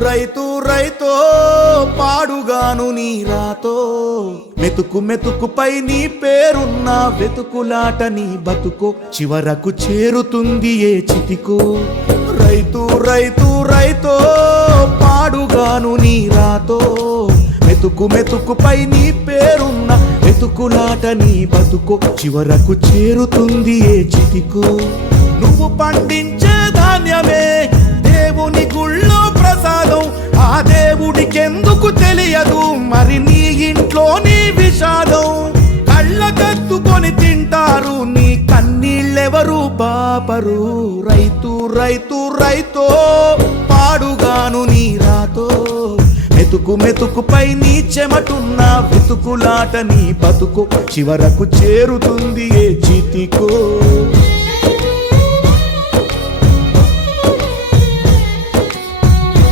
రైతు రైతో పాడుగాను నీ రాతో మెతుకు మెతుకుపై నీ పేరున్న వెతుకులాట నీ బతుకో చివరకు చేరుతుంది ఏ చితికో రైతు రైతు రైతో పాడుగాను నీ రాతో మెతుకు మెతుకుపై నీ పేరున్న వెతుకులాట నీ బతుకో చివరకు చేరుతుంది ఏ చితికో నువ్వు పండించే ధాన్యమే దేవుని గుళ్ళో ప్రసాదం ఆ దేవుడికెందుకు తెలియదు మరి నీ ఇంట్లో నీ విషాదం కళ్ళకత్తుకొని తింటారు నీ కన్నీళ్ళెవరు పాపరు రైతు రైతు రైతో పాడుగాను నీ రాతో మెతుకు మెతుకుపై నీ చెమటున్న వెతుకులాట నీ బతుకు చివరకు చేరుతుంది ఏ చితికో